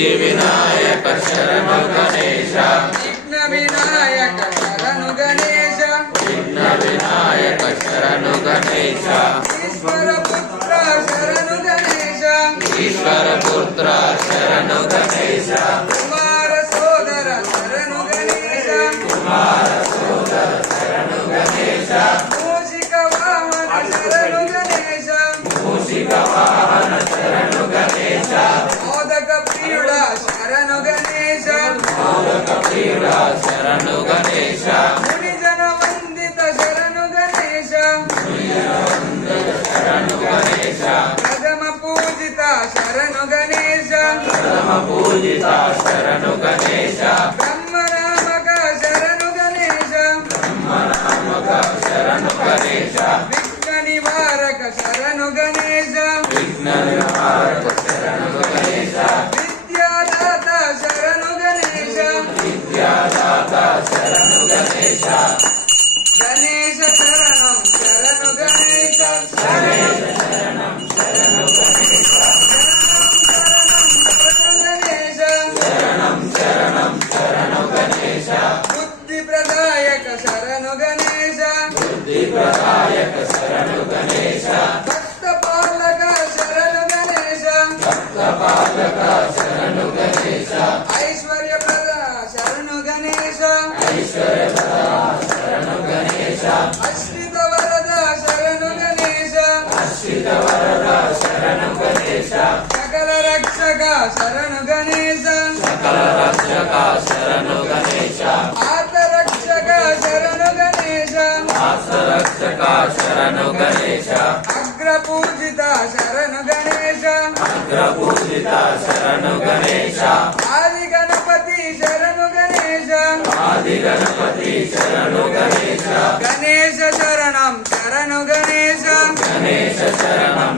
ಸಿದ್ಧಿ ವಿನಾಯಕ ಶರಣು ಗಣೇಶ ವಿಘ್ನ ವಿನಾಯಕ ಶರಣು ಗಣೇಶ ವಿಘ್ನ ವಿನಾಯಕ ಶರಣು ಗಣೇಶ ಈಶ್ವರ ಪುತ್ರ ಶರಣು ಗಣೇಶ ಈಶ್ವರ ಪುತ್ರ ಶರಣು ಗಣೇಶ ಕುಮಾರ ಸೋದರ ಶರಣು ಗಣೇಶ ಕುಮಾರ ಸೋದರ ಶರಣು ಗಣೇಶ ಮೂಷಿಕ ವಾಹನ ಶರಣು ಗಣೇಶ ಮೂಷಿಕ ವಾಹನ ಶರಣು ಗಣೇಶ ಮೋದಕ ಪ್ರಿಯುಡ ಶರಣು ಗಣೇಶ ಮೋದಕ ಪ್ರಿಯುಡ ಶರಣು ಗಣೇಶ ಮುನಿಜನ ವಂದಿತ ಶರಣು ಗಣೇಶ ಶರಣು ಗಣೇಶ ಪ್ರಥಮ ಪೂಜಿತ ಶರಣು ಗಣೇಶ ಪ್ರಥಮ ಪೂಜಿತ ಶರಣು ಗಣೇಶ ಬ್ರಹ್ಮನಾಮಕ ಶರಣು ಗಣೇಶ ಬ್ರಹ್ಮನಾಮಕ ಶರಣು ಗಣೇಶ ವಿಘ್ನ ನಿವಾರಕ ಶರಣು ಗಣೇಶ ವಿಘ್ನ ನಿವಾರಕ ಶರಣು ಗಣೇಶ ವಿದ್ಯಾದಾತ ಶರಣು ಗಣೇಶ ವಿದ್ಯಾದಾತ ಶರಣು ಗಣೇಶ ಗಣೇಶ ಶರಣಂ ಶರಣು ಗಣೇಶ ಗಣೇಶ ಶರಣಂ ಶರಣು ಗಣೇಶ ಶರಣಂ ಶರಣಂ ಶರಣು ಗಣೇಶ ಬುದ್ಧಿ ಪ್ರದಾಯಕ ಶರಣು ಗಣೇಶ ಬುದ್ಧಿ ಪ್ರದಾಯಕ ಶರಣು ಗಣೇಶ ಭಕ್ತ ಪಾಲಕ ಶರಣು ಗಣೇಶ ಭಕ್ತ ಪಾಲಕ ಶರಣು ಗಣೇಶ ಐಶ್ವರ್ಯ ಪ್ರದ ಶರಣು ಗಣೇಶ ಐಶ್ವರ್ಯದ ಶರಣು ಗಣೇಶ ಅಶ್ರಿತ ವರದ ಶರಣು ಗಣೇಶ ಅಶ್ರಿತ ವರದ ಶರಣು ಗಣೇಶ ಸಕಲ ರಕ್ಷಕ ಶರಣು ಗಣೇಶ ಸಕಲ ರಕ್ಷಕ ಶರಣು ಗಣೇಶ ಆತ ರಕ್ಷಕ ಶರಣು ಗಣೇಶ ಆಸ ರಕ್ಷಕ ಶರಣು ಗಣೇಶ ಅಗ್ರ ಪೂಜಿತ ಶರಣು ಗಣೇಶ ಅಗ್ರ ಪೂಜಿತ ಶರಣು ಗಣೇಶ ಆದಿ ಗಣಪತಿ ಶರಣು ಗಣೇಶ ಆದಿ ಗಣಪತಿ ಶರಣು ಗಣೇಶ ಗಣೇಶ ಶರಣಂ ಶರಣು ಗಣೇಶ ಗಣೇಶ ಶರಣಂ